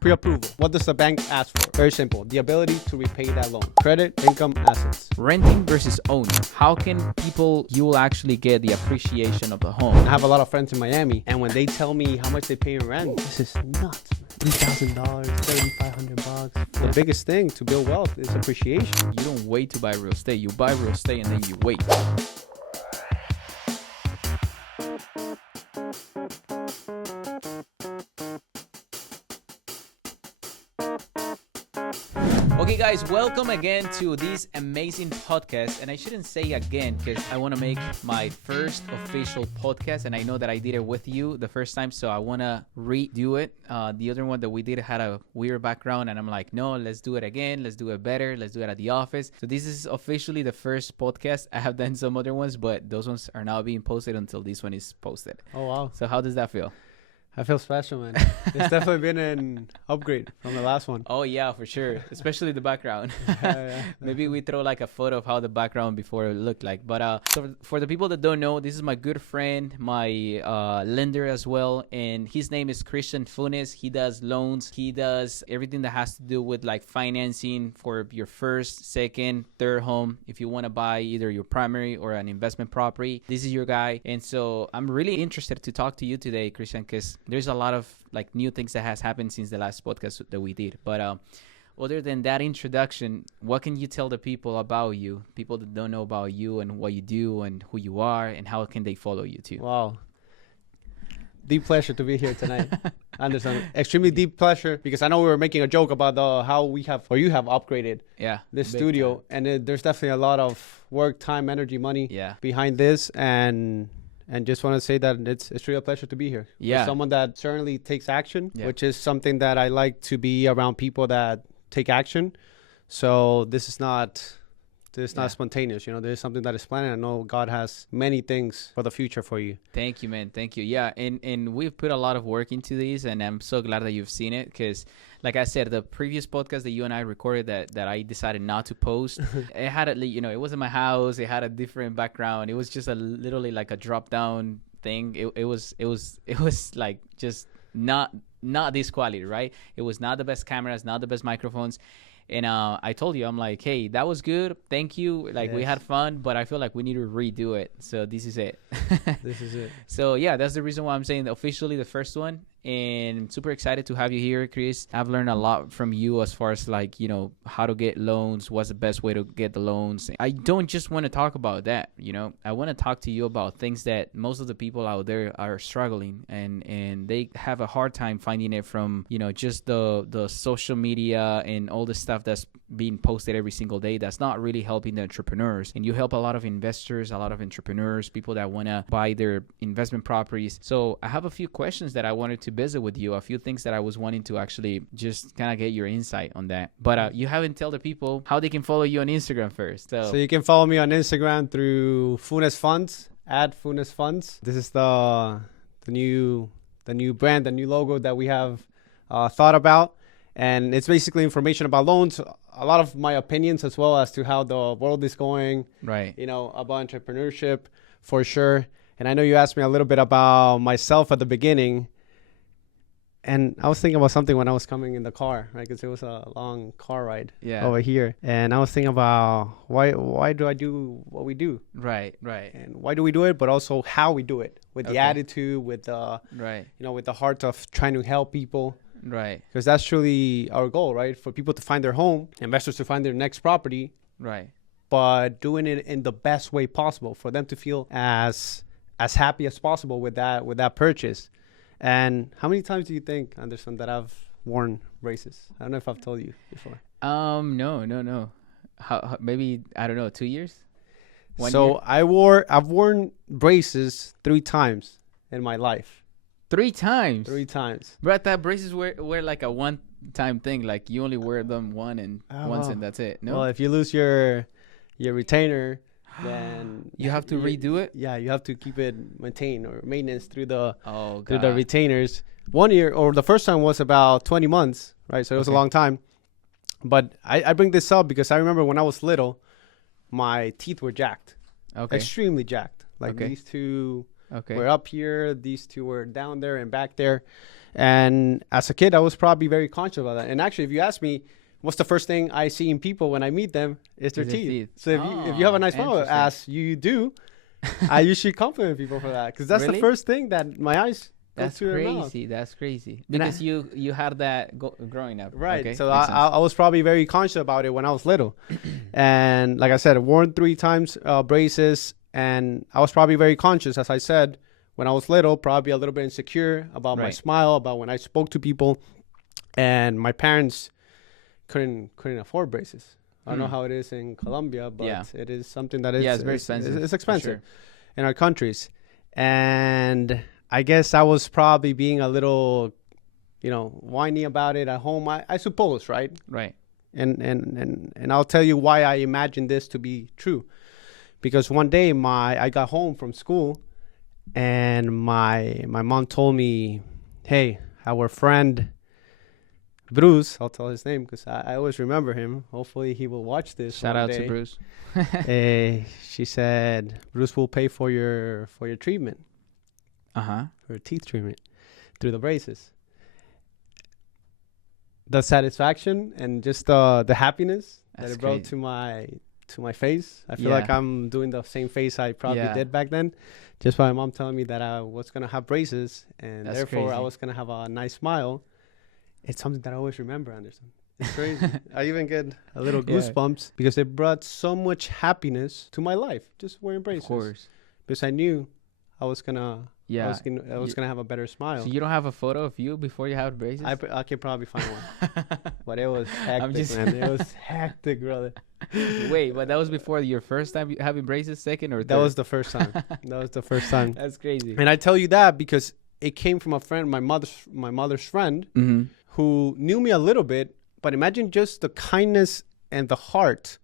Pre-approval. What does the bank ask for? Very simple. The ability to repay that loan. Credit, income, assets. Renting versus owning. How can you will actually get the appreciation of the home? I have a lot of friends in Miami, and when they tell me how much they pay in rent, this is nuts. $3,000, $3,500. The biggest thing to build wealth is appreciation. You don't wait to buy real estate. You buy real estate and then you wait. Okay guys, welcome again to this amazing podcast. And I shouldn't say again because I want to make my first official podcast, and I know that I did it with you the first time, so I want to redo it. The other one that we did had a weird background, and I'm like, no, let's do it again. Let's do it better. Let's do it at the office. So this is officially the first podcast. I have done some other ones, but those ones are not being posted until this one is posted. Oh wow. So how does that feel? I feel special, man. It's definitely been an upgrade from the last one. Oh yeah, for sure. Especially the background. Yeah. Maybe we throw like a photo of how the background before it looked like. But so for the people that don't know, this is my good friend, my lender as well, and his name is Christian Fess. He does loans. He does everything that has to do with like financing for your first, second, third home. If you want to buy either your primary or an investment property, this is your guy. And so I'm really interested to talk to you today, Christian, because there's a lot of like new things that has happened since the last podcast that we did. But other than that introduction, what can you tell the people about you, people that don't know about you and what you do and who you are, and how can they follow you too? Wow. Deep pleasure to be here tonight. I understand. Extremely deep pleasure, because I know we were making a joke about how you have upgraded this studio. Time. And there's definitely a lot of work, time, energy, money behind this. And just want to say that it's really a pleasure to be here. Yeah. With someone that certainly takes action, which is something that I like to be around, people that take action. So this is not spontaneous. You know, there's something that is planned. I know God has many things for the future for you. Thank you, man. Thank you. Yeah. And we've put a lot of work into these, and I'm so glad that you've seen it, because like I said, the previous podcast that you and I recorded that I decided not to post, it had it was in my house. It had a different background. It was just literally like a drop down thing. It was like just not this quality, right? It was not the best cameras, not the best microphones. And I told you, I'm like, hey, that was good. Thank you. Like, we had fun, but I feel like we need to redo it. So this is it. This is it. So, yeah, that's the reason why I'm saying officially the first one. And super excited to have you here, Chris. I've learned a lot from you as far as like, how to get loans, what's the best way to get the loans. I don't just want to talk about that, I want to talk to you about things that most of the people out there are struggling and they have a hard time finding it from, just the social media and all the stuff that's being posted every single day that's not really helping the entrepreneurs. And you help a lot of investors, a lot of entrepreneurs, people that want to buy their investment properties. So I have a few questions that I wanted to visit with you, a few things that I was wanting to actually just kind of get your insight on that. But you haven't tell the people how they can follow you on Instagram first. So you can follow me on Instagram through Funes Funds, @Funes Funds. This is the new brand, the new logo that we have thought about. And it's basically information about loans, a lot of my opinions as well as to how the world is going, right? About entrepreneurship for sure. And I know you asked me a little bit about myself at the beginning. And I was thinking about something when I was coming in the car, right? Because it was a long car ride over here. And I was thinking about why do I do what we do? Right. And why do we do it? But also how we do it, with the attitude, with the, with the heart of trying to help people. Right. Because that's truly our goal, right? For people to find their home, investors to find their next property. Right. But doing it in the best way possible for them to feel as happy as possible with that purchase. And how many times do you think, Anderson, that I've worn braces? I don't know if I've told you before. No. How maybe, I don't know, 2 years? 1 So year? I've worn braces 3 times in my life. 3 times? 3 times. But I thought braces were like a one-time thing. Like you only wear them once and that's it. No? Well, if you lose your retainer, then you have to redo it. Yeah, you have to keep it maintained or maintenance through the the retainers. 1 year, or the first time was about 20 months, right? So it was a long time. But I bring this up because I remember when I was little, my teeth were jacked. Extremely jacked. Like these two were up here, these two were down there and back there. And as a kid, I was probably very conscious about that. And actually, if you ask me, what's the first thing I see in people when I meet them? Is their teeth. So if you have a nice smile, as you do, I usually compliment people for that, because that's the first thing that my eyes go to their mouth. That's crazy. Because you had that growing up. Right. Okay. So I was probably very conscious about it when I was little. And like I said, I worn 3 times braces. And I was probably very conscious, as I said, when I was little, probably a little bit insecure about my smile, about when I spoke to people. And my parents couldn't afford braces. I don't know how it is in Colombia, but it is something that is it's very expensive. It's expensive in our countries. And I guess I was probably being a little, whiny about it at home, I suppose, right? Right. And I'll tell you why I imagine this to be true. Because one day I got home from school, and my mom told me, hey, our friend Bruce, I'll tell his name because I always remember him. Hopefully he will watch this. Shout out to Bruce. She said, Bruce will pay for your treatment. For your teeth treatment through the braces. The satisfaction and just the happiness that it brought to my face. I feel like I'm doing the same face I probably did back then, just by my mom telling me that I was going to have braces, and therefore I was going to have a nice smile. It's something that I always remember, Anderson. It's crazy. I even get a little goosebumps because it brought so much happiness to my life, just wearing braces. Of course. Because I knew I was going to I was gonna have a better smile. So you don't have a photo of you before you have braces? I could probably find one, but it was hectic, man. It was hectic, brother. Wait, but that was before your first time having braces, second or third? That was the first time. That's crazy. And I tell you that because it came from a friend, my mother's friend, who knew me a little bit. But imagine just the kindness and the heart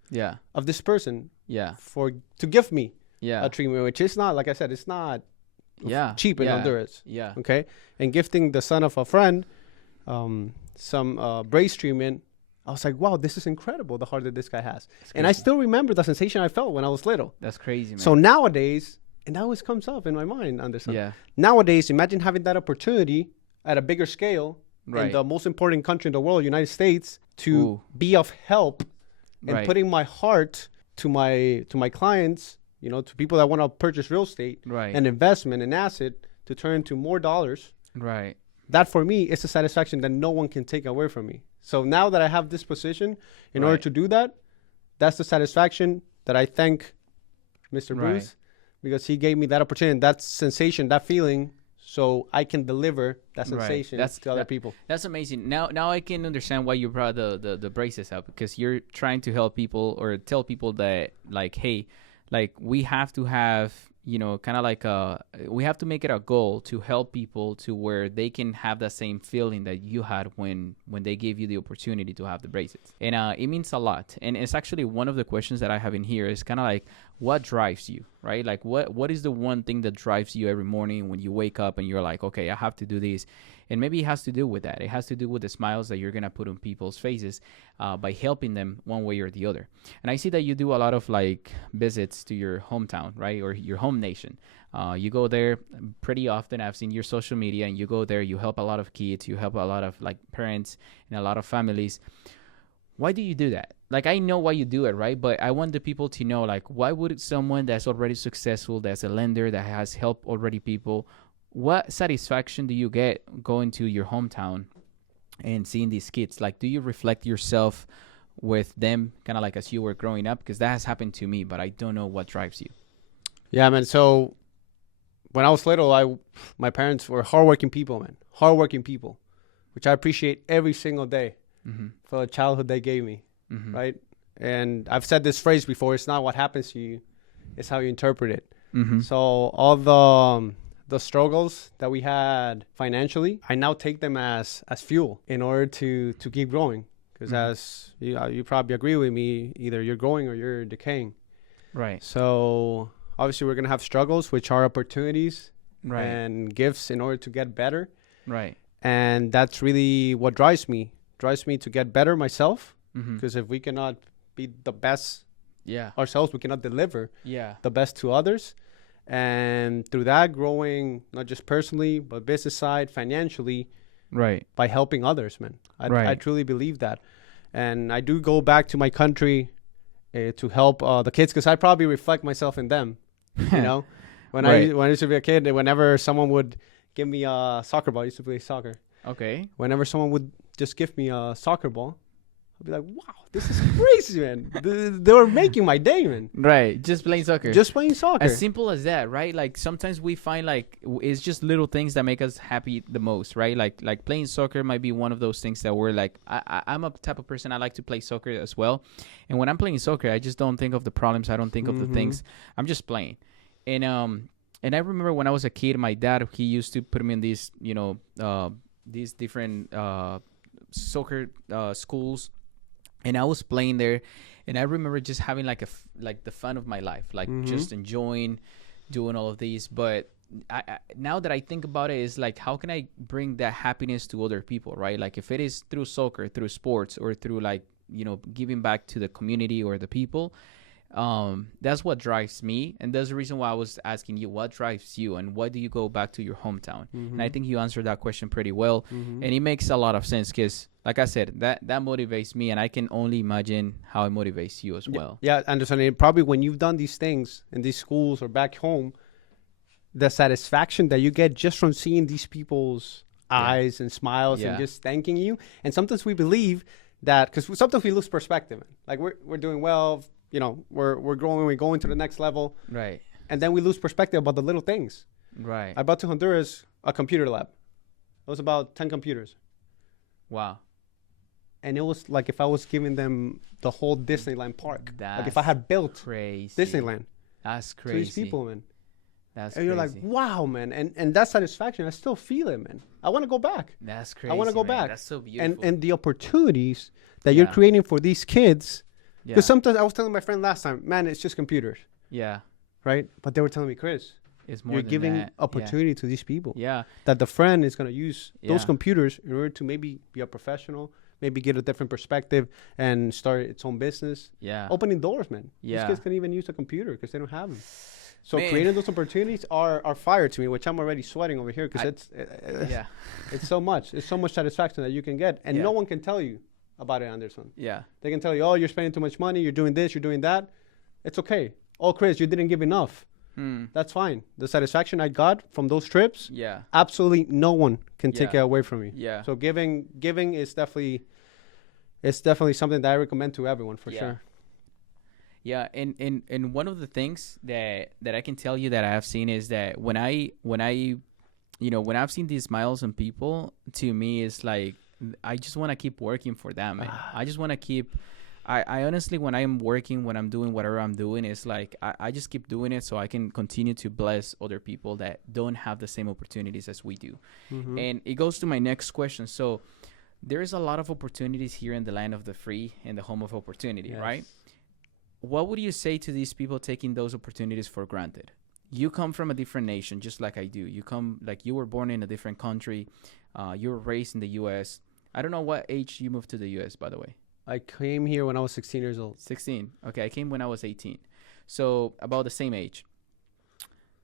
of this person. To give me a treatment, which is not, like I said, it's not cheap in Honduras. Okay. And gifting the son of a friend some brace treatment, I was like, wow, this is incredible, the heart that this guy has. And I still remember the sensation I felt when I was little. That's crazy, man. So nowadays, and that always comes up in my mind, Anderson. Nowadays, imagine having that opportunity at a bigger scale in the most important country in the world, United States, to be of help and putting my heart to my clients, to people that want to purchase real estate and investment and asset to turn into more dollars. That for me is a satisfaction that no one can take away from me. So now that I have this position, in order to do that, that's the satisfaction that I thank Mr. Bruce, because he gave me that opportunity, that sensation, that feeling, so I can deliver that sensation to other people. That's amazing. Now I can understand why you brought the braces up, because you're trying to help people or tell people that, like, hey, like, we have to have, kind of like we have to make it a goal to help people to where they can have that same feeling that you had when they gave you the opportunity to have the braces. And it means a lot. And it's actually one of the questions that I have in here is kind of like, what drives you, right? Like, what is the one thing that drives you every morning when you wake up and you're like, okay, I have to do this? And maybe it has to do with that. It has to do with the smiles that you're going to put on people's faces by helping them one way or the other. And I see that you do a lot of like visits to your hometown, right? Or your home nation. You go there pretty often. I've seen your social media, and you go there, you help a lot of kids, you help a lot of like parents and a lot of families. Why do you do that? Like, I know why you do it, right? But I want the people to know, like, why would someone that's already successful, that's a lender, that has helped already people, what satisfaction do you get going to your hometown and seeing these kids? Like, do you reflect yourself with them kind of like as you were growing up? Because that has happened to me, but I don't know what drives you. Yeah, man. So when I was little, my parents were hardworking people, man. Hardworking people, which I appreciate every single day for the childhood they gave me, right? And I've said this phrase before, it's not what happens to you, it's how you interpret it. So all the struggles that we had financially, I now take them as fuel in order to keep growing. Because as you probably agree with me, either you're growing or you're decaying. Right. So obviously we're going to have struggles, which are opportunities and gifts in order to get better. Right. And that's really what drives me to get better myself. Because if we cannot be the best ourselves, we cannot deliver the best to others. And through that, growing not just personally, but business side, financially, Right. by helping others, man. I Right. truly believe that. And I do go back to my country to help the kids, because I probably reflect myself in them. You know, Right. when I used to be a kid, whenever someone would give me a soccer ball, I used to play soccer. Okay. Whenever someone would just give me a soccer ball, I'd be like, wow, this is crazy, man. They were making my day, man. Right. Just playing soccer. Just playing soccer. As simple as that, right? Like sometimes we find like it's just little things that make us happy the most, right? Like playing soccer might be one of those things that we're like, I'm a type of person, I like to play soccer as well. And when I'm playing soccer, I just don't think of the problems. I don't think of the things. I'm just playing. And I remember when I was a kid, my dad, he used to put me in these, these different soccer schools. And I was playing there, and I remember just having like the fun of my life, like just enjoying doing all of these. But I now that I think about it, is like, how can I bring that happiness to other people, right? Like if it is through soccer, through sports, or through like, giving back to the community or the people, that's what drives me. And that's the reason why I was asking you, what drives you and why do you go back to your hometown? And I think you answered that question pretty well. And it makes a lot of sense, because like I said, that motivates me, and I can only imagine how it motivates you as well. Yeah, Anderson. And probably when you've done these things in these schools or back home, the satisfaction that you get just from seeing these people's eyes and smiles and just thanking you. And sometimes we believe that, because sometimes we lose perspective. Like we're doing well, we're growing, we're going to the next level. Right. And then we lose perspective about the little things. Right. I brought to Honduras a computer lab. It was about 10 computers. Wow. And it was like if I was giving them the whole Disneyland park. That's like if I had built crazy. Disneyland. That's To crazy. these people, man. That's and you're crazy. like, wow, man. And that satisfaction, I still feel it, man. I want to go back. That's crazy. I want to go man. back. That's so beautiful. And the opportunities that you're creating for these kids. Because sometimes I was telling my friend last time, man, it's just computers. Yeah. Right? But they were telling me, Chris, it's more you're than giving that. opportunity to these people. Yeah. That the friend is going to use those Yeah. computers in order to maybe be a professional, maybe get a different perspective and start its own business. Yeah. Opening doors, man. Yeah. These kids can even use a computer because they don't have them. So Man. creating those opportunities are fire to me, which I'm already sweating over here because Yeah. it's so much. It's so much satisfaction that you can get. And Yeah. no one can tell you about it, Anderson. Yeah. They can tell you, oh, you're spending too much money, you're doing this, you're doing that. It's okay. Oh, Chris, you didn't give enough. That's fine. The satisfaction I got from those trips, Yeah. absolutely no one can take it Yeah. away from me. Yeah. So giving is definitely something that I recommend to everyone for sure. Yeah, and one of the things that I can tell you that I have seen is that when I've seen these smiles on people, to me it's like I just want to keep working for them. Man. I just want to keep. I honestly, when I'm working, when I'm doing whatever I'm doing, it's like I just keep doing it so I can continue to bless other people that don't have the same opportunities as we do. And it goes to my next question. So there's a lot of opportunities here in the land of the free and the home of opportunity, right? What would you say to these people taking those opportunities for granted? You come from a different nation, just like I do. You come, like, you were born in a different country. You were raised in the U.S. I don't know what age you moved to the U.S., by the way. I came here when I was 16 years old. 16. Okay, I came when I was 18. So about the same age.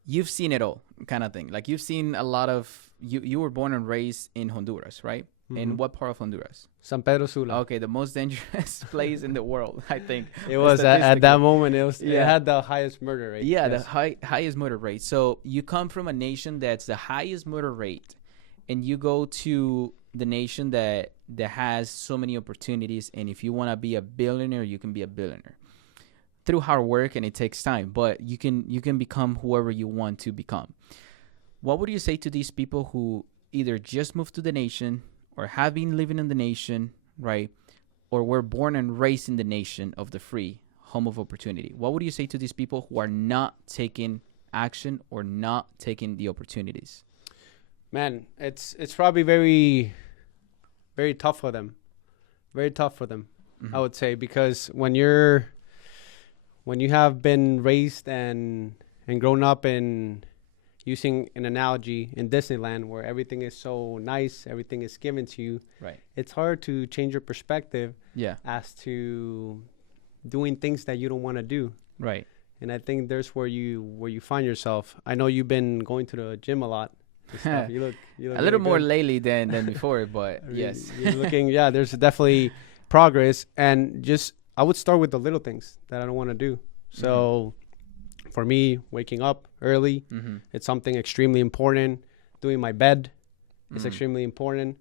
You've seen it all, kind of thing. Like, you've seen a lot of... You were born and raised in Honduras, right? In what part of Honduras? San Pedro Sula. Okay, the most dangerous place in the world, I think. It was at that moment. It Yeah. It had the highest murder rate. Yeah, Yes. the highest murder rate. So you come from a nation that's the highest murder rate, and you go to the nation that has so many opportunities. And if you want to be a billionaire, you can be a billionaire through hard work, and it takes time. But you can become whoever you want to become. What would you say to these people who either just moved to the nation or have been living in the nation, right? Or were born and raised in the nation of the free, home of opportunity? What would you say to these people who are not taking action or not taking the opportunities? Man, it's probably very, very tough for them. Very tough for them, I would say, because when you have been raised and grown up in, using an analogy, in Disneyland, where everything is so nice, everything is given to you, Right. it's hard to change your perspective Yeah. as to doing things that you don't want to do. Right. And I think there's where you find yourself. I know you've been going to the gym a lot. and stuff. You look a really little more good. lately than before, but I mean, yes. you're looking. Yeah, there's definitely progress, and just I would start with the little things that I don't want to do. So, for me, waking up early, it's something extremely important. Doing my bed is extremely important.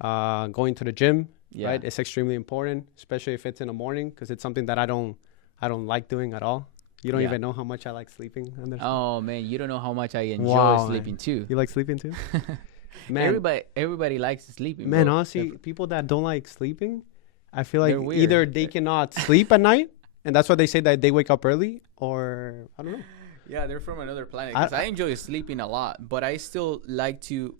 Going to the gym, right? It's extremely important, especially if it's in the morning, because it's something that I don't like doing at all. You don't even know how much I like sleeping. Oh man, you don't know how much I enjoy Wow, sleeping too. You like sleeping too? Man, Everybody likes sleeping. man, bro. honestly, people that don't like sleeping, I feel like They're weird. either they cannot sleep at night, and that's why they say that they wake up early, or I don't know. Yeah, they're from another planet. Because I enjoy sleeping a lot, but I still like to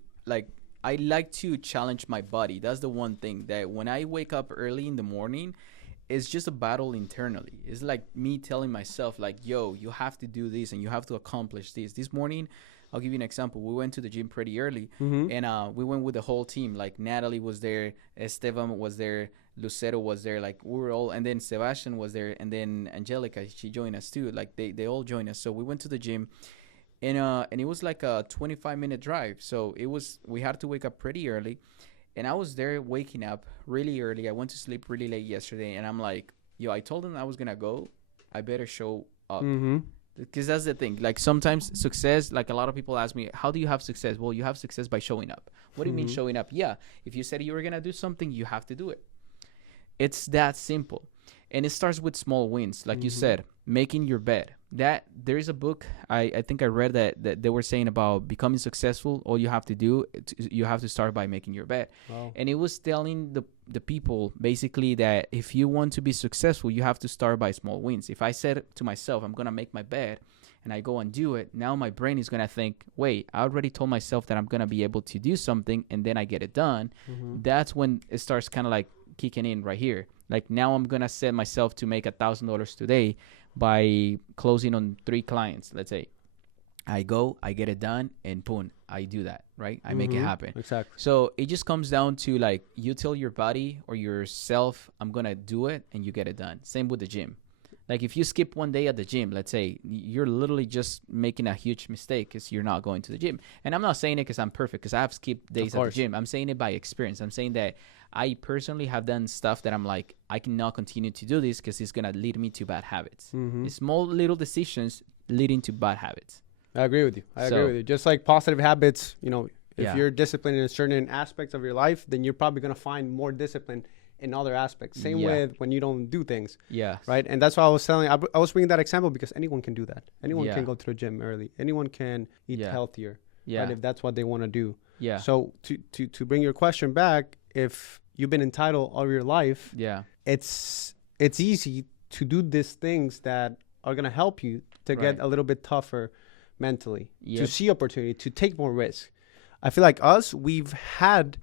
I like to challenge my body. That's the one thing that when I wake up early in the morning, it's just a battle internally. It's like me telling myself, like, yo, you have to do this and you have to accomplish this. This morning, I'll give you an example. We went to the gym pretty early, and we went with the whole team. Like, Natalie was there, Esteban was there, Lucero was there. Like, we were all, and then Sebastian was there, and then Angelica, she joined us too. Like, they all joined us. So we went to the gym, and it was like a 25-minute drive. So we had to wake up pretty early. And I was there waking up really early. I went to sleep really late yesterday, and I'm like, yo, I told them I was going to go. I better show up. Because that's the thing. Like, sometimes success, like a lot of people ask me, how do you have success? Well, you have success by showing up. What do you mean showing up? Yeah, if you said you were going to do something, you have to do it. It's that simple. And it starts with small wins. Like you said, making your bed. There is a book, I think I read that they were saying about becoming successful. All you have to do, you have to start by making your bed. Wow. And it was telling the people basically that if you want to be successful, you have to start by small wins. If I said to myself, I'm going to make my bed, and I go and do it, now my brain is going to think, wait, I already told myself that I'm going to be able to do something, and then I get it done. That's when it starts kind of like kicking in right here. Like, now I'm going to set myself to make $1,000 today by closing on 3 clients, let's say. I go, I get it done, and boom, I do that, right? I make it happen. Exactly. So it just comes down to, like, you tell your body or yourself, I'm going to do it, and you get it done. Same with the gym. Like, if you skip one day at the gym, let's say, you're literally just making a huge mistake because you're not going to the gym. And I'm not saying it because I'm perfect, because I have skipped days at the gym. I'm saying it by experience. I'm saying that I personally have done stuff that I'm like, I cannot continue to do this because it's going to lead me to bad habits. It's small little decisions leading to bad habits. I agree with you. I agree with you. Just like positive habits, you know, if you're disciplined in certain aspects of your life, then you're probably going to find more discipline in other aspects. Same with when you don't do things. Yeah. Right. And that's why I was telling, I was bringing that example because anyone can do that. Anyone can go to the gym early. Anyone can eat healthier. Yeah. Right, if that's what they want to do. Yeah. So to bring your question back, if you've been entitled all your life, it's easy to do these things that are going to help you to get a little bit tougher mentally, to see opportunity, to take more risk. I feel like we've had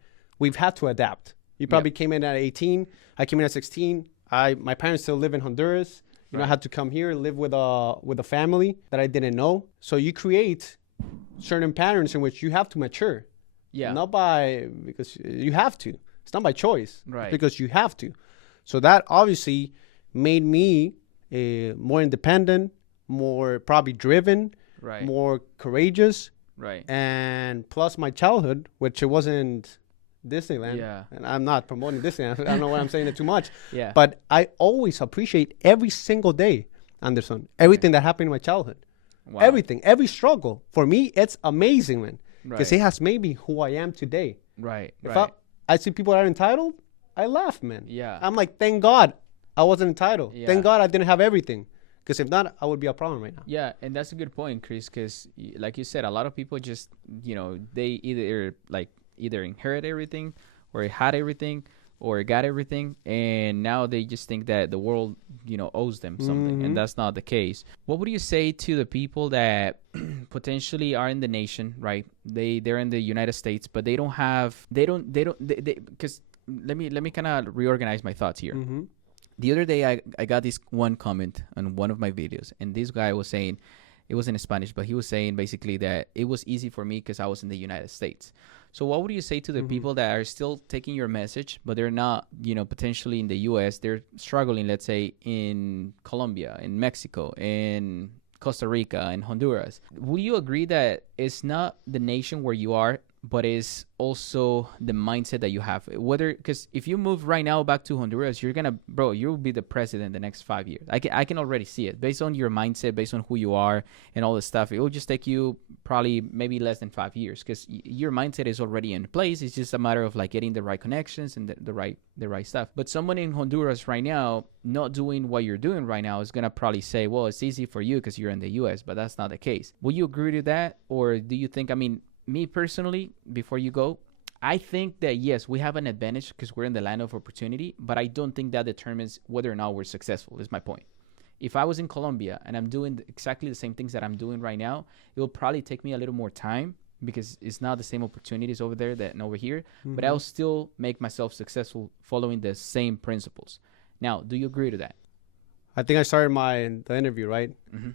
to adapt. You probably came in at 18. I came in at 16. My parents still live in Honduras. You know, I had to come here, live with a family that I didn't know. So you create certain patterns in which you have to mature. Yeah. Not because you have to. It's not by choice. Right. It's because you have to. So that obviously made me more independent, more probably driven, more courageous. Right. And plus my childhood, which it wasn't Disneyland. Yeah. And I'm not promoting Disneyland. I don't know why I'm saying it too much. Yeah. But I always appreciate every single day, Anderson, everything that happened in my childhood. Wow. Everything, every struggle. For me, it's amazing, man. Because it has made me who I am today. Right. If I see people that are entitled, I laugh, man. Yeah. I'm like, thank God I wasn't entitled. Yeah. Thank God I didn't have everything. Because if not, I would be a problem right now. Yeah, and that's a good point, Chris, because like you said, a lot of people just, they either inherit everything or had everything or got everything, and now they just think that the world, owes them something, and that's not the case. What would you say to the people that potentially are in the nation, right? They're in the United States, but they don't have, because let me kind of reorganize my thoughts here. Mm-hmm. The other day, I got this one comment on one of my videos, and this guy was saying, it was in Spanish, but he was saying basically that it was easy for me because I was in the United States. So what would you say to the people that are still taking your message, but they're not, potentially in the U.S., they're struggling, let's say, in Colombia, in Mexico, in Costa Rica and Honduras. Will you agree that it's not the nation where you are, but it's also the mindset that you have? Whether, because if you move right now back to Honduras, you'll be the president the next 5 years. I can already see it based on your mindset, based on who you are and all this stuff. It will just take you probably maybe less than 5 years because your mindset is already in place. It's just a matter of like getting the right connections and the right stuff. But someone in Honduras right now not doing what you're doing right now is gonna probably say, well, it's easy for you because you're in the US, but that's not the case. Will you agree to that? Or do you think, I mean, me personally, before you go, I think that yes, we have an advantage because we're in the land of opportunity, but I don't think that determines whether or not we're successful, is my point. If I was in Colombia and I'm doing exactly the same things that I'm doing right now, it will probably take me a little more time because it's not the same opportunities over there than over here, but I'll still make myself successful following the same principles. Now, do you agree to that? I think I started the interview, right?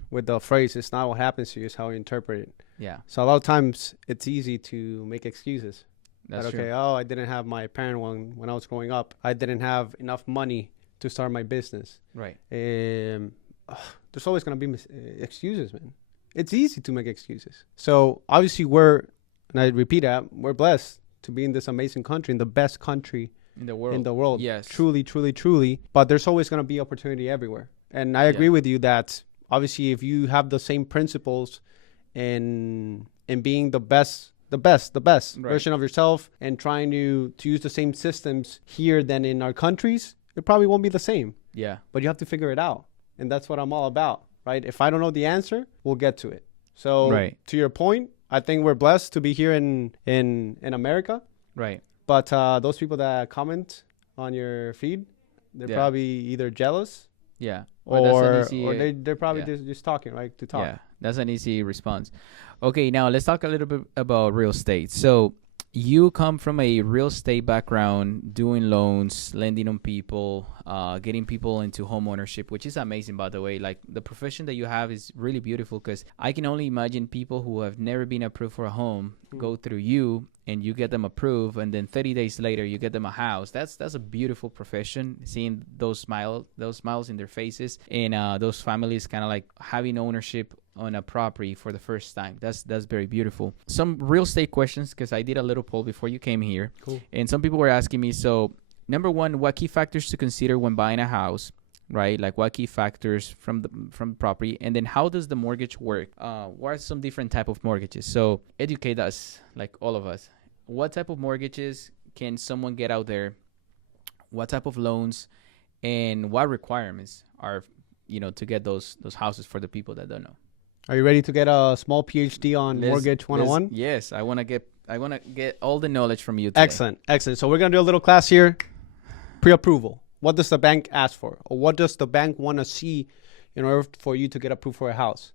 With the phrase, it's not what happens to you, it's how you interpret it. Yeah. So a lot of times it's easy to make excuses. That's okay, true. I didn't have my parent when I was growing up. I didn't have enough money to start my business. Right. There's always going to be excuses, man. It's easy to make excuses. So obviously and I repeat that, we're blessed to be in this amazing country, in the best country in the world. Yes. Truly, truly, truly. But there's always going to be opportunity everywhere. And I agree with you that obviously if you have the same principles in being the best right, version of yourself and trying to use the same systems here than in our countries, it probably won't be the same. Yeah. But you have to figure it out. And that's what I'm all about, right? If I don't know the answer, we'll get to it. So to your point, I think we're blessed to be here in America. Right. But those people that comment on your feed, they're probably either jealous. Yeah. Or they're probably just talking, right? To talk. Yeah. That's an easy response. Okay, now let's talk a little bit about real estate. So you come from a real estate background, doing loans, lending on people, getting people into home ownership, which is amazing, by the way. Like the profession that you have is really beautiful because I can only imagine people who have never been approved for a home go through you and you get them approved, and then 30 days later you get them a house. That's a beautiful profession. Seeing those smiles in their faces, and those families kind of like having ownership on a property for the first time. That's very beautiful. Some real estate questions, because I did a little poll before you came here. Cool. And some people were asking me, so number one, what key factors to consider when buying a house, right? Like what key factors from the property, and then how does the mortgage work? What are some different type of mortgages? So educate us, like all of us. What type of mortgages can someone get out there? What type of loans, and what requirements are, to get those houses for the people that don't know? Are you ready to get a small PhD on Mortgage 101? Yes, I want to get all the knowledge from you today. Excellent. So we're going to do a little class here. Pre-approval. What does the bank ask for? Or what does the bank want to see in order for you to get approved for a house?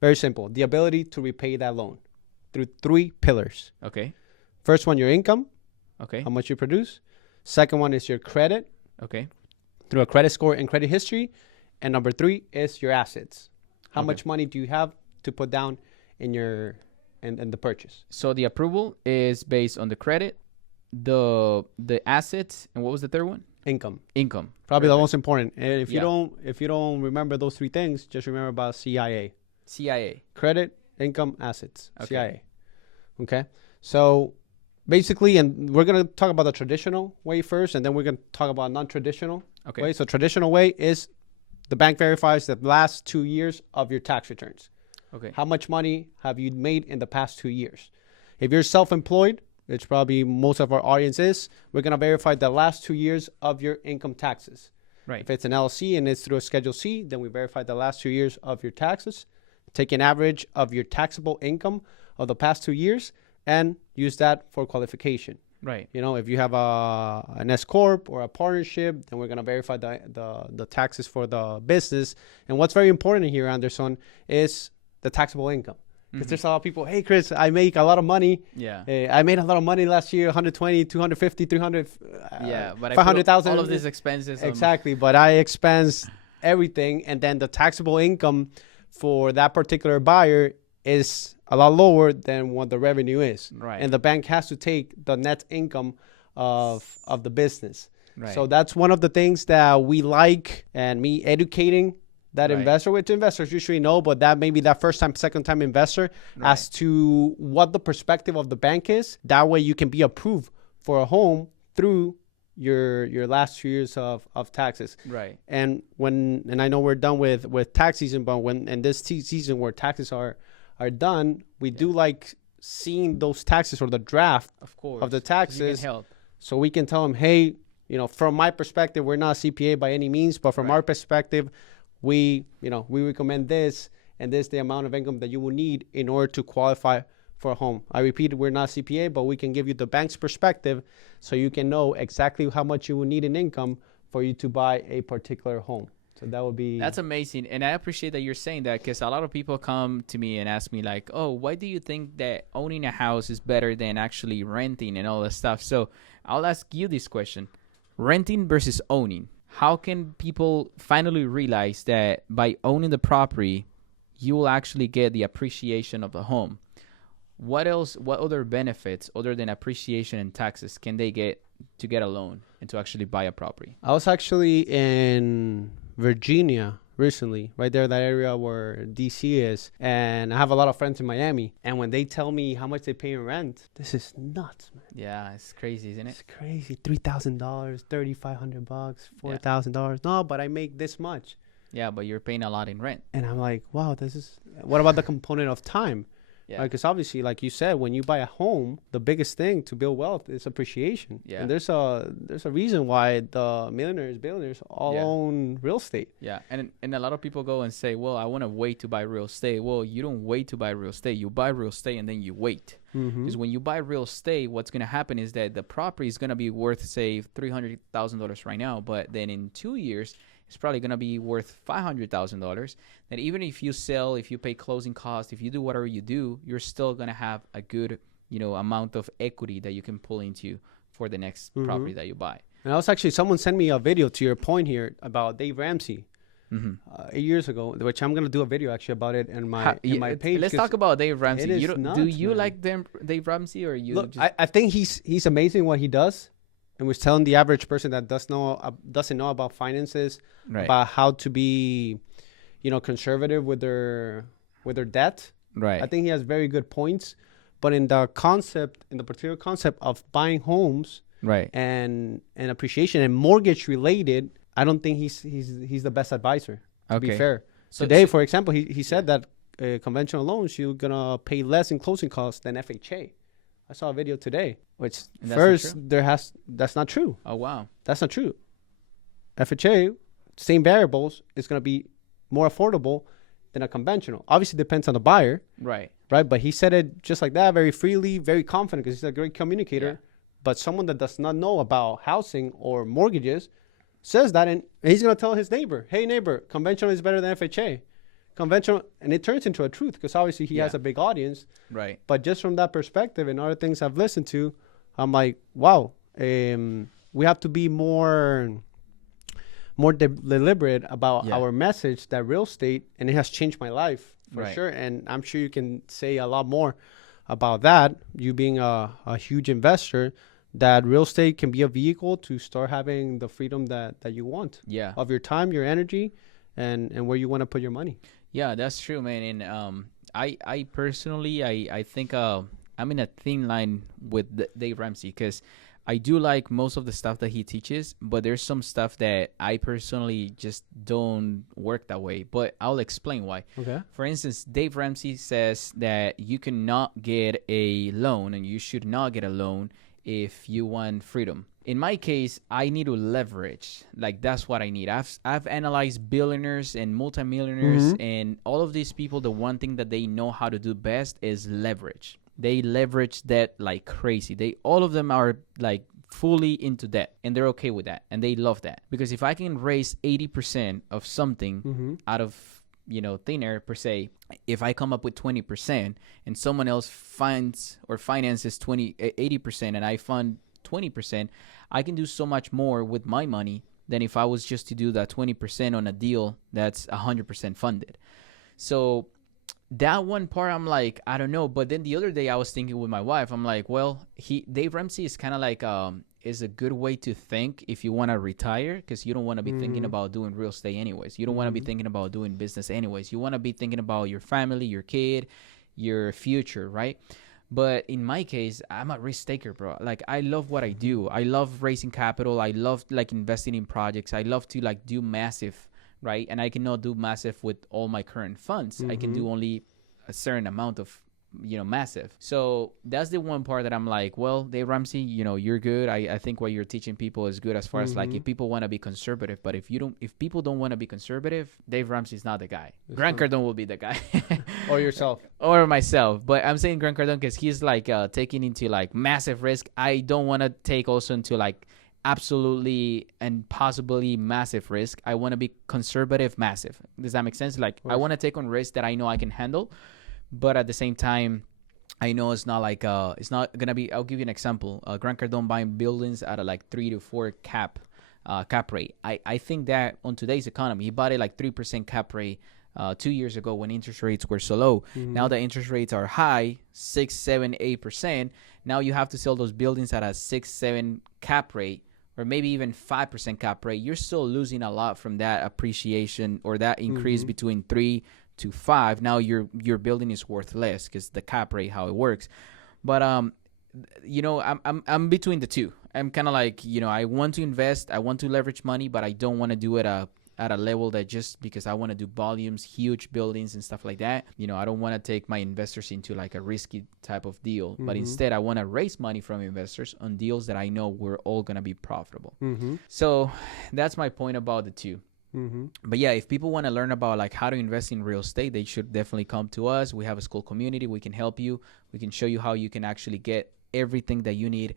Very simple. The ability to repay that loan through 3 pillars. Okay. First one, your income. Okay. How much you produce. Second one is your credit. Okay. Through a credit score and credit history. And number 3 is your assets. How much money do you have to put down in the purchase? So the approval is based on the credit, the assets, and what was the third one? Income. Perfect. Probably the most important. And if you don't remember those 3 things, just remember about CIA. Credit, income, assets. Okay. CIA. Okay. So basically, and we're going to talk about the traditional way first, and then we're going to talk about non-traditional way. So traditional way is the bank verifies the last 2 years of your tax returns. Okay. How much money have you made in the past 2 years? If you're self-employed, which probably most of our audience is, we're going to verify the last 2 years of your income taxes. Right. If it's an LLC and it's through a Schedule C, then we verify the last 2 years of your taxes, take an average of your taxable income of the past 2 years, and use that for qualification. Right. If you have an S corp or a partnership, then we're gonna verify the taxes for the business. And what's very important here, Anderson, is the taxable income. Because there's a lot of people, hey, Chris, I make a lot of money. Yeah. I made a lot of money last year, 120, 250, 300, but 500,000. All of these expenses. Exactly. But I expense everything. And then the taxable income for that particular buyer is a lot lower than what the revenue is. Right. And the bank has to take the net income of the business. Right. So that's one of the things that we like, and me educating that investor, which investors usually know, but that maybe that first time, second time investor, as to what the perspective of the bank is. That way you can be approved for a home through your last 2 years of taxes. Right. And I know we're done with tax season, but in this season where taxes are done, we do like seeing those taxes or the draft of the taxes, so we can tell them, hey, from my perspective, we're not CPA by any means, but from our perspective, we recommend this, and this is the amount of income that you will need in order to qualify for a home. I repeat, we're not CPA, but we can give you the bank's perspective so you can know exactly how much you will need in income for you to buy a particular home. So that would be... That's amazing. And I appreciate that you're saying that, because a lot of people come to me and ask me like, oh, why do you think that owning a house is better than actually renting and all that stuff? So I'll ask you this question. Renting versus owning. How can people finally realize that by owning the property, you will actually get the appreciation of the home? What else, what other benefits other than appreciation and taxes can they get to get a loan and to actually buy a property? I was actually in Virginia recently, right there, that area where DC is. And I have a lot of friends in Miami. And when they tell me how much they pay in rent, this is nuts, man. Yeah, it's crazy, isn't it? It's crazy. $3,000, $3,500, $4,000. No, but I make this much. Yeah, but you're paying a lot in rent. And I'm like, wow, this is... What about the component of time? Yeah. Because obviously, like you said, when you buy a home, the biggest thing to build wealth is appreciation. Yeah. And there's a reason why the millionaires, billionaires all own real estate. Yeah. And a lot of people go and say, well, I want to wait to buy real estate. Well, you don't wait to buy real estate. You buy real estate and then you wait. Because when you buy real estate, what's going to happen is that the property is going to be worth, say, $300,000 right now. But then in 2 years, it's probably going to be worth $500,000. That even if you sell, if you pay closing costs, if you do whatever you do, you're still going to have a good, amount of equity that you can pull into for the next property that you buy. And also, actually, someone sent me a video to your point here about Dave Ramsey 8 years ago, which I'm going to do a video actually about it in my page. Let's talk about Dave Ramsey. Do you like Dave Ramsey, or you? Look, I think he's amazing what he does. And was telling the average person that doesn't know about finances, about how to be, conservative with their debt. Right. I think he has very good points, but in the particular concept of buying homes, and appreciation and mortgage related, I don't think he's the best advisor. To be fair, today, for example, he said that conventional loans you're gonna pay less in closing costs than FHA. I saw a video today, which that's not true. Oh, wow. That's not true. FHA, same variables, is going to be more affordable than a conventional. Obviously, depends on the buyer. Right. But he said it just like that, very freely, very confident, because he's a great communicator. Yeah. But someone that does not know about housing or mortgages says that, and he's going to tell his neighbor, hey, neighbor, conventional is better than FHA. Conventional, and it turns into a truth because obviously he has a big audience. Right. But just from that perspective and other things I've listened to, I'm like, wow, we have to be more deliberate about our message that real estate, and it has changed my life for sure. And I'm sure you can say a lot more about that. You being a huge investor, that real estate can be a vehicle to start having the freedom that you want. Yeah. Of your time, your energy, and where you want to put your money. Yeah, that's true, man. And I personally, I think I'm in a thin line with Dave Ramsey, because I do like most of the stuff that he teaches, but there's some stuff that I personally just don't work that way. But I'll explain why. Okay. For instance, Dave Ramsey says that you cannot get a loan, and you should not get a loan if you want freedom. In my case, I need to leverage. Like, that's what I need. I've analyzed billionaires and multimillionaires, and all of these people, the one thing that they know how to do best is leverage. They leverage debt like crazy. All of them are like fully into debt, and they're okay with that, and they love that. Because if I can raise 80% of something out of, thin air per se, if I come up with 20% and someone else finds or finances 80% and I fund 20%, I can do so much more with my money than if I was just to do that 20% on a deal that's 100% funded. So that one part, I'm like, I don't know. But then the other day I was thinking with my wife, I'm like, well, Dave Ramsey is kind of like is a good way to think if you want to retire, because you don't want to be thinking about doing real estate anyways. You don't want to be thinking about doing business anyways. You want to be thinking about your family, your kid, your future, right? But in my case, I'm a risk taker, bro. Like, I love what I do. I love raising capital. I love like investing in projects. I love to like do massive, right? And I cannot do massive with all my current funds. I can do only a certain amount of, massive. So that's the one part that I'm like, well, Dave Ramsey, you're good. I think what you're teaching people is good as far as like if people want to be conservative. But if people don't want to be conservative, Dave Ramsey's not the guy. Grant Cardone will be the guy. Or yourself. Or myself. But I'm saying Grant Cardone because he's like taking into like massive risk. I don't want to take also into like absolutely and possibly massive risk. I want to be conservative, massive. Does that make sense? Like, I want to take on risk that I know I can handle. But at the same time, I know it's not like it's not gonna be. I'll give you an example. Grant Cardone buying buildings at a like 3 to 4 cap rate. I think that on today's economy, he bought it like 3% cap rate 2 years ago when interest rates were so low. Now the interest rates are high, 6, 7, 8%. Now you have to sell those buildings at a 6, 7 cap rate, or maybe even 5% cap rate. You're still losing a lot from that appreciation or that increase between 3 to 5. Now your building is worth less because the cap rate, how it works. But I'm between the two. I'm kind of like, I want to invest, I want to leverage money, but I don't want to do it at a level that just because I want to do volumes, huge buildings and stuff like that. I don't want to take my investors into like a risky type of deal, but instead I want to raise money from investors on deals that I know we're all going to be profitable. So that's my point about the two. But yeah, if people want to learn about like how to invest in real estate, they should definitely come to us. We have a school community. We can help you. We can show you how you can actually get everything that you need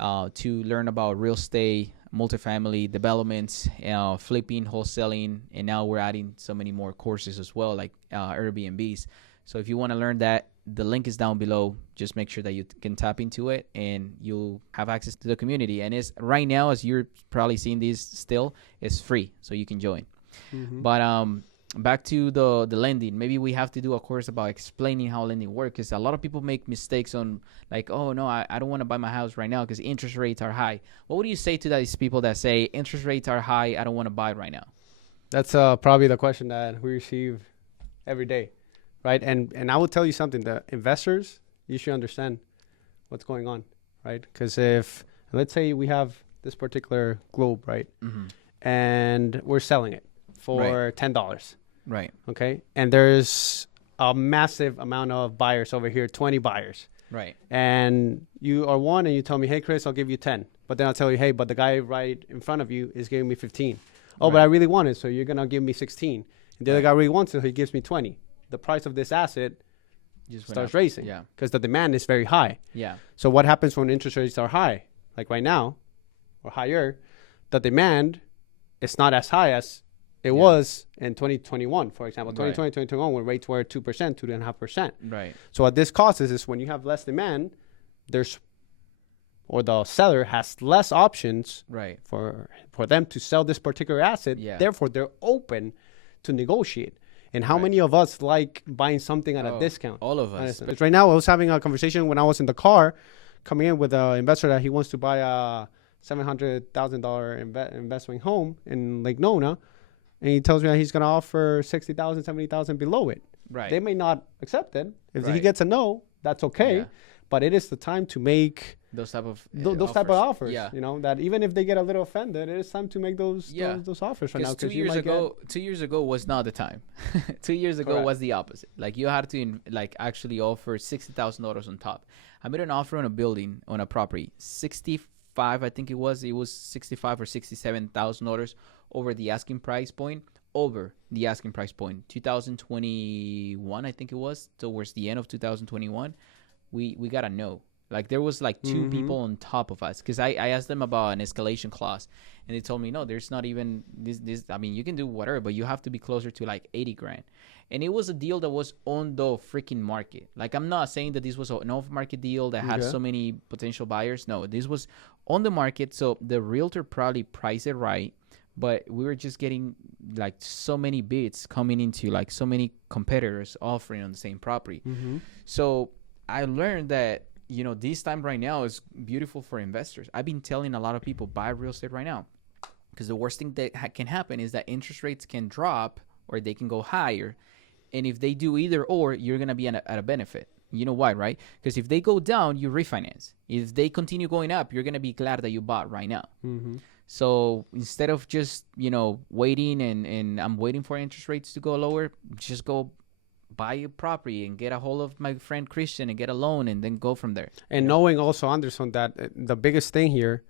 to learn about real estate, multifamily developments, flipping, wholesaling, and now we're adding so many more courses as well, like Airbnbs. So if you want to learn that, the link is down below. Just make sure that you can tap into it and you'll have access to the community. And it's right now, as you're probably seeing this still, it's free, so you can join. But back to the lending. Maybe we have to do a course about explaining how lending works, because a lot of people make mistakes on like, oh no, I don't want to buy my house right now because interest rates are high. What would you say to these people that say interest rates are high, I don't want to buy right now? That's probably the question that we receive every day. Right. And I will tell you something, the investors, you should understand what's going on. Right. Because if, let's say we have this particular globe, right. And we're selling it for $10. Right. Okay. And there's a massive amount of buyers over here, 20 buyers. Right. And you are one and you tell me, hey, Chris, I'll give you 10. But then I'll tell you, hey, but the guy right in front of you is giving me 15. Oh, but I really want it. So you're going to give me 16. And the other guy really wants it. So he gives me 20. The price of this asset just starts raising because the demand is very high. Yeah. So what happens when interest rates are high, like right now, or higher? The demand is not as high as it was in 2021, for example. 2020, 2021, when rates were 2%, 2.5%. Right. So what this causes is when you have less demand, or the seller has less options for them to sell this particular asset. Yeah. Therefore, they're open to negotiate. And how many of us like buying something at a discount? All of us. Right now, I was having a conversation when I was in the car, coming in with an investor that he wants to buy a $700,000 investment home in Lake Nona. And he tells me that he's going to offer $60,000, $70,000 below it. Right. They may not accept it. If he gets a no, that's okay. Yeah. But it is the time to make those type of offers. Yeah. That even if they get a little offended, it is time to make those offers right now. Because 2 years ago was not the time. 2 years ago was the opposite. Like you had to actually offer $60,000 on top. I made an offer on a building, on a property, 65, I think it was. It was $65,000 or $67,000 over the asking price point. 2021, I think it was, towards the end of 2021. We got a no. Like there was like two people on top of us, because I asked them about an escalation clause, and they told me no, there's not even this. I mean, you can do whatever, but you have to be closer to like 80 grand. And it was a deal that was on the freaking market. Like I'm not saying that this was an off-market deal that had so many potential buyers. No, this was on the market. So the realtor probably priced it right, but we were just getting like so many bids coming into, like so many competitors offering on the same property. So I learned that, this time right now is beautiful for investors. I've been telling a lot of people buy real estate right now, because the worst thing that can happen is that interest rates can drop or they can go higher. And if they do either or, you're going to be at a benefit. You know why, right? Because if they go down, you refinance. If they continue going up, you're going to be glad that you bought right now. Mm-hmm. So instead of just, waiting and I'm waiting for interest rates to go lower, just go buy a property and get a hold of my friend Christian and get a loan and then go from there. And knowing also, Anderson, that the biggest thing here,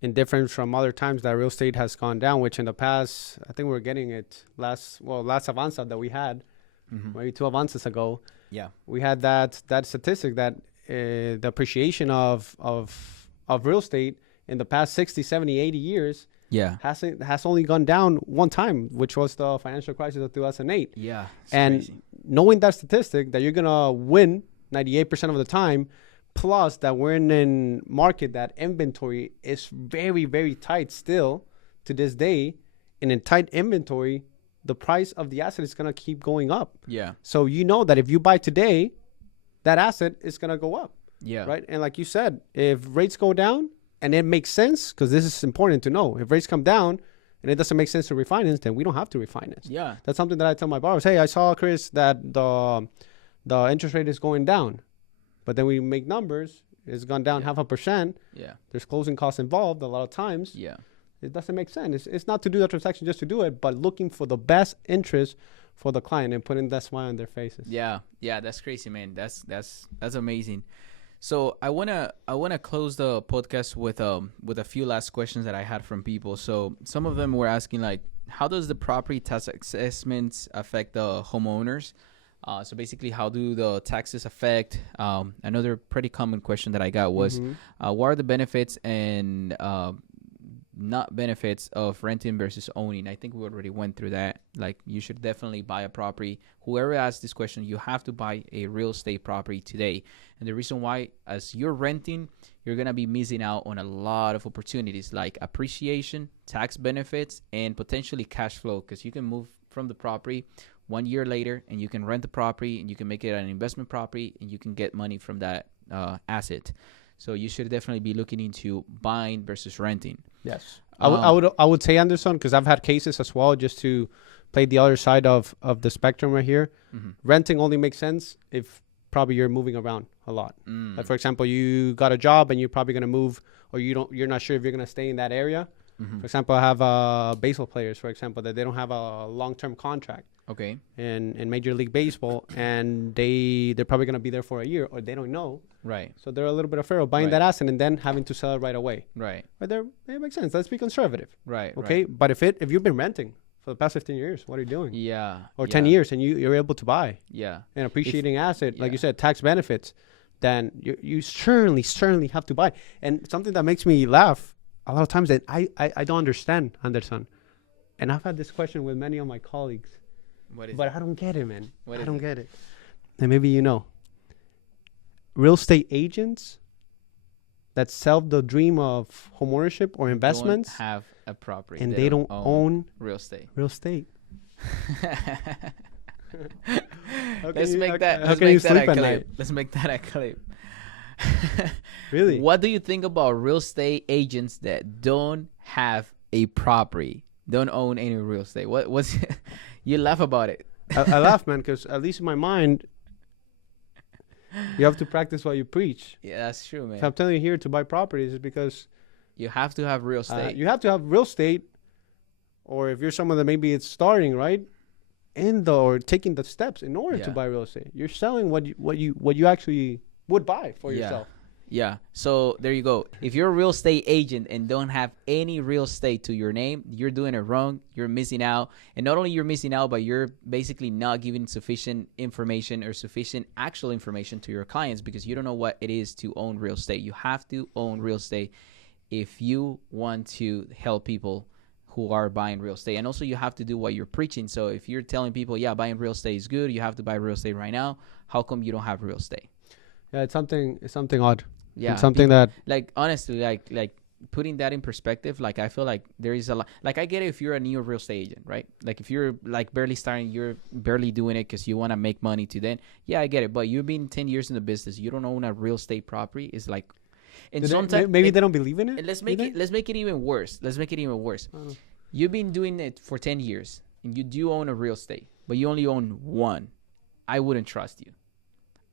in difference from other times that real estate has gone down, which in the past, I think we were getting it last Avanza that we had, maybe 2 Avanzas ago. Yeah. We had that statistic that the appreciation of real estate in the past 60, 70, 80 years has only gone down one time, which was the financial crisis of 2008. Yeah. And crazy. Knowing that statistic, that you're going to win 98% of the time, plus that we're in a market that inventory is very, very tight still to this day, and in tight inventory, the price of the asset is going to keep going up. Yeah. So you know that if you buy today, that asset is going to go up. Yeah. Right? And like you said, if rates go down, and it makes sense, because this is important to know, if rates come down and it doesn't make sense to refinance, then we don't have to refinance. Yeah. That's something that I tell my borrowers. Hey, I saw, Chris, that the interest rate is going down. But then we make numbers, it's gone down 0.5%. Yeah. There's closing costs involved a lot of times. Yeah. It doesn't make sense. It's not to do the transaction just to do it, but looking for the best interest for the client and putting that smile on their faces. Yeah. Yeah. That's crazy, man. That's amazing. So I wanna close the podcast with a few last questions that I had from people. So some of them were asking, like, how does the property tax assessments affect the homeowners? So basically, how do the taxes affect? Another pretty common question that I got was, what are the benefits and not benefits of renting versus owning? I think we already went through that. Like, you should definitely buy a property. Whoever asked this question, you have to buy a real estate property today. And the reason why, as you're renting, you're going to be missing out on a lot of opportunities like appreciation, tax benefits, and potentially cash flow, because you can move from the property 1 year later and you can rent the property and you can make it an investment property and you can get money from that asset. So you should definitely be looking into buying versus renting. Yes. I would say, Anderson, because I've had cases as well, just to play the other side of the spectrum right here. Renting only makes sense if probably you're moving around a lot. Like, for example, you got a job and you're probably going to move, or you're not sure if you're going to stay in that area. For example, I have baseball players, for example, that they don't have a long-term contract. Okay. In Major League Baseball, and they're probably going to be there for a year, or they don't know. Right. So they're a little bit afraid of buying that asset and then having to sell it right away. Right. But it makes sense. Let's be conservative. Right. Okay. Right. But if you've been renting for the past 15 years, what are you doing? Yeah. Or 10 years, and you're able to buy. Yeah. An appreciating asset, like you said, tax benefits, then you certainly have to buy. And something that makes me laugh a lot of times that I don't understand, Anderson. And I've had this question with many of my colleagues. What is but it? I don't get it, man. What I is don't it? get it. And maybe you know. Real estate agents that sell the dream of homeownership or investments Don't have a property. and they don't own real estate. real estate. Let's make that a clip. Really? What do you think about real estate agents that don't have a property, don't own any real estate? What's you laugh about it? I laugh, man, because at least in my mind, you have to practice what you preach. Yeah, that's true, man. If I'm telling you here to buy properties, it's because You have to have real estate. you have to have real estate, or if you're someone that maybe it's starting right, or taking the steps in order to buy real estate. You're selling what you actually would buy for yourself. Yeah. So there you go. If you're a real estate agent and don't have any real estate to your name, you're doing it wrong. You're missing out. And not only you're missing out, but you're basically not giving sufficient information or sufficient actual information to your clients, because you don't know what it is to own real estate. You have to own real estate if you want to help people who are buying real estate. And also you have to do what you're preaching. So if you're telling people, yeah, buying real estate is good, you have to buy real estate right now, how come you don't have real estate? Yeah, it's something odd. Yeah, it's something that like honestly, like putting that in perspective, like I feel like there is a lot. Like I get it if you're a new real estate agent, right? Like if you're like barely starting, you're barely doing it because you want to make money to then. Yeah, I get it. But you've been 10 years in the business. You don't own a real estate property. It's like, and sometimes maybe they don't believe in it. and let's make it even worse. Oh. You've been doing it for 10 years and you do own a real estate, but you only own one. I wouldn't trust you.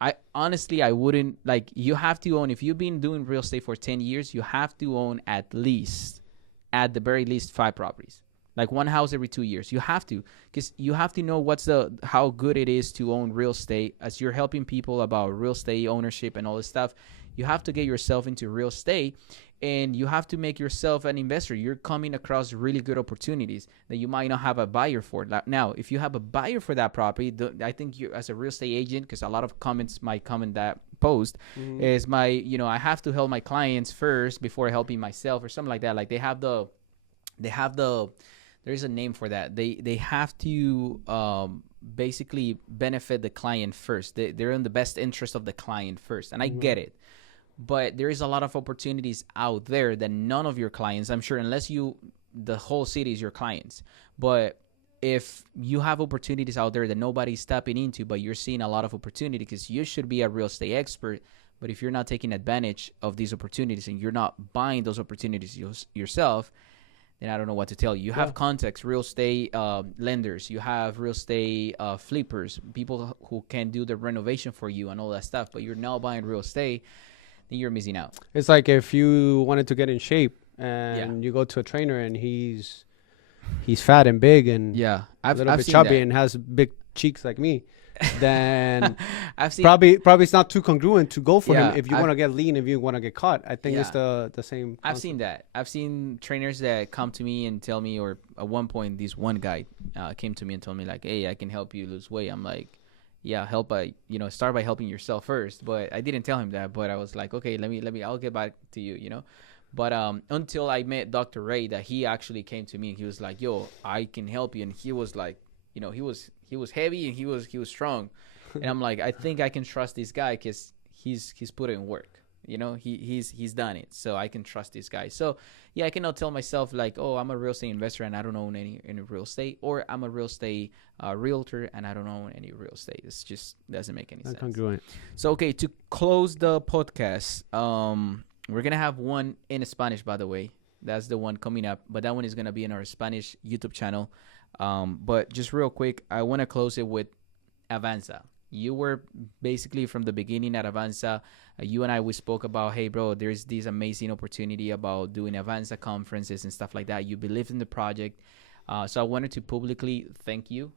I wouldn't. Like, you have to own, if you've been doing real estate for 10 years, you have to own at the very least 5 properties. Like one house every 2 years. You have to, because you have to know how good it is to own real estate. As you're helping people about real estate ownership and all this stuff, you have to get yourself into real estate, and you have to make yourself an investor. You're coming across really good opportunities that you might not have a buyer for. Now, if you have a buyer for that property, I think you, as a real estate agent, because a lot of comments might come in that post, is I have to help my clients first before helping myself or something like that. Like there's a name for that. They have to basically benefit the client first. They're in the best interest of the client first. And I get it. But there is a lot of opportunities out there that none of your clients, I'm sure, unless the whole city is your clients. But if you have opportunities out there that nobody's tapping into, but you're seeing a lot of opportunity, because you should be a real estate expert. But if you're not taking advantage of these opportunities and you're not buying those opportunities yourself, then I don't know what to tell you. You have contacts, real estate lenders. You have real estate flippers, people who can do the renovation for you and all that stuff. But you're now buying real estate, then you're missing out. It's like if you wanted to get in shape and you go to a trainer and he's fat and big and a little bit chubby and has big cheeks like me, then probably it's not too congruent to go for him if you want to get lean, if you want to get caught. I think it's the same concept. I've seen that. I've seen trainers that come to me and tell me, or at one point this one guy came to me and told me like, hey, I can help you lose weight. I'm like, yeah, start by helping yourself first. But I didn't tell him that, but I was like, okay, let me I'll get back to you, But until I met Dr. Ray, that he actually came to me and he was like, yo, I can help you. And he was like, he was heavy and he was strong. And I'm like, I think I can trust this guy because he's put in work. He's done it. So I can trust this guy. So yeah, I cannot tell myself like, oh, I'm a real estate investor and I don't own any real estate, or I'm a real estate realtor and I don't own any real estate. It's just doesn't make any sense. Congruent. So okay, to close the podcast, we're gonna have one in Spanish, by the way. That's the one coming up, but that one is gonna be in our Spanish YouTube channel. But just real quick, I want to close it with Avanza. You were basically from the beginning at Avanza. You and we spoke about, hey, bro, there's this amazing opportunity about doing Avanza conferences and stuff like that. You believed in the project. So I wanted to publicly thank you,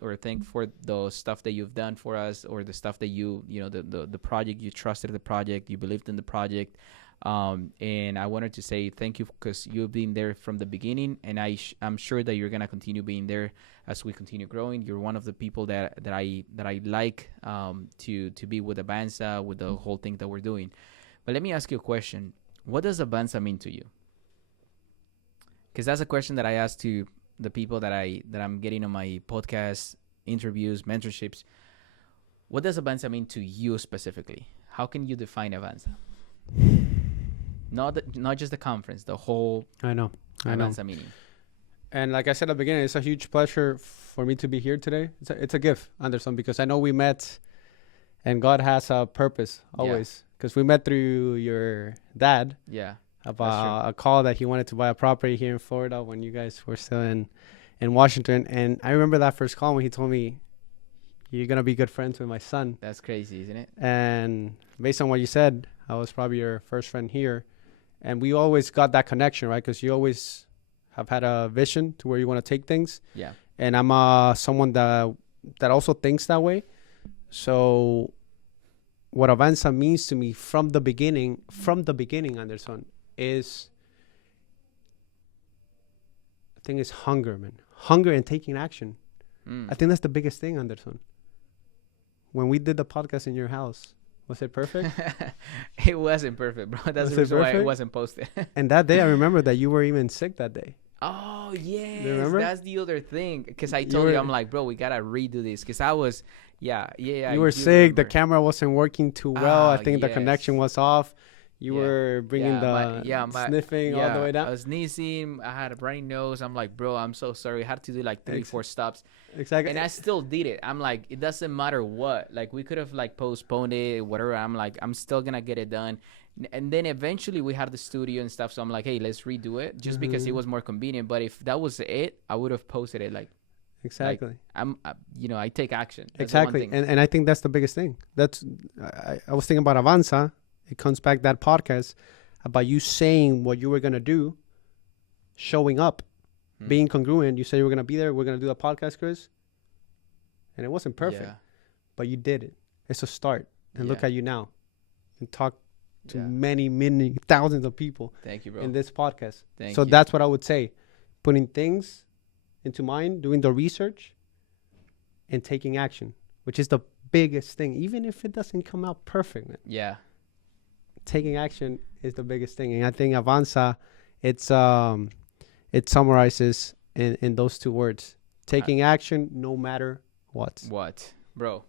or thank for the stuff that you've done for us, or the stuff that the project, you trusted the project, you believed in the project. And I wanted to say thank you because you've been there from the beginning, and I'm sure that you're gonna continue being there as we continue growing. You're one of the people that I like to be with Avanza, with the whole thing that we're doing. But let me ask you a question: what does Avanza mean to you? Because that's a question that I ask to the people that I'm getting on my podcast, interviews, mentorships. What does Avanza mean to you specifically? How can you define Avanza? Not just the conference, the whole Avanza meeting. And like I said at the beginning, it's a huge pleasure for me to be here today. It's a gift, Anderson, because I know we met, and God has a purpose always. Because we met through your dad. Yeah. About a call that he wanted to buy a property here in Florida when you guys were still in Washington. And I remember that first call when he told me, you're going to be good friends with my son. That's crazy, isn't it? And based on what you said, I was probably your first friend here. And we always got that connection, right? Because you always have had a vision to where you want to take things. Yeah. And I'm someone that also thinks that way. So what Avanza means to me from the beginning, Anderson, is, I think it's hunger, man. Hunger and taking action. I think that's the biggest thing, Anderson. When we did the podcast in your house, was it perfect? It wasn't perfect, bro. That's the reason why it wasn't posted. And that day, I remember that you were even sick that day. Oh, yes. Do you remember? That's the other thing. Because I told you, I'm like, bro, we got to redo this. Because I was, you were sick. The camera wasn't working too well. I think the connection was off. You were bringing my sniffing all the way down. I was sneezing. I had a runny nose. I'm like, bro, I'm so sorry. I had to do like 4 stops. Exactly. And I still did it. I'm like, it doesn't matter what. Like, we could have like postponed it, whatever. I'm like, I'm still gonna get it done. And then eventually we had the studio and stuff. So I'm like, hey, let's redo it, just because it was more convenient. But if that was it, I would have posted it like. Exactly. Like, I take action. That's exactly. And I think that's the biggest thing. I was thinking about Avanza. It comes back that podcast about you saying what you were going to do, showing up, being congruent. You said you were going to be there. We're going to do the podcast, Chris. And it wasn't perfect, but you did it. It's a start. And look at you now. You can talk to many, many thousands of people. Thank you, bro. In this podcast. Thank you. So that's what I would say. Putting things into mind, doing the research, and taking action, which is the biggest thing. Even if it doesn't come out perfect, man. Yeah. Taking action is the biggest thing. And I think Avanza, it summarizes in those 2 words. Taking action no matter what. Bro,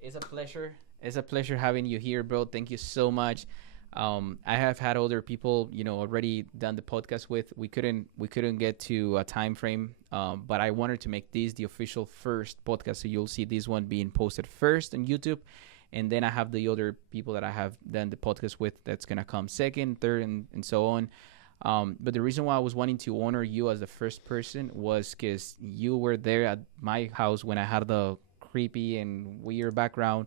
it's a pleasure. It's a pleasure having you here, bro. Thank you so much. I have had other people, already done the podcast with. We couldn't get to a time frame, but I wanted to make this the official first podcast. So you'll see this one being posted first on YouTube, and then I have the other people that I have done the podcast with that's gonna come second, third, and so on. But the reason why I was wanting to honor you as the first person was because you were there at my house when I had the creepy and weird background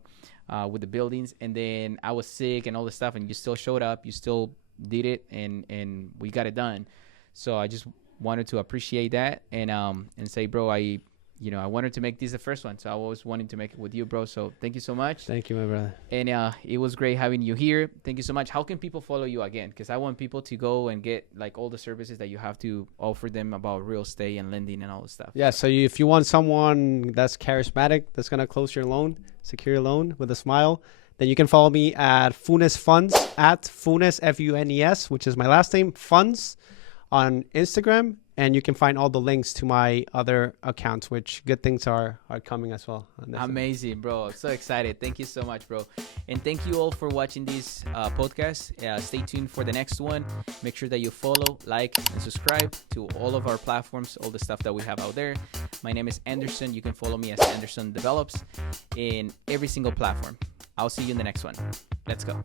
with the buildings, and then I was sick and all this stuff, and you still showed up, you still did it, and we got it done. So I just wanted to appreciate that and say, bro, I wanted to make this the first one, so I always wanted to make it with you, bro. So thank you so much. Thank you, my brother. And it was great having you here. Thank you so much. How can people follow you again? Because I want people to go and get like all the services that you have to offer them about real estate and lending and all this stuff. Yeah, so if you want someone that's charismatic, that's going to close your loan, secure your loan with a smile, then you can follow me at Funes Funds, at Funes, Funes, which is my last name, Funds, on Instagram. And you can find all the links to my other accounts, which good things are coming as well. Amazing, bro. So excited. Thank you so much, bro. And thank you all for watching this podcast. Stay tuned for the next one. Make sure that you follow, like, and subscribe to all of our platforms, all the stuff that we have out there. My name is Anderson. You can follow me as Anderson Develops in every single platform. I'll see you in the next one. Let's go.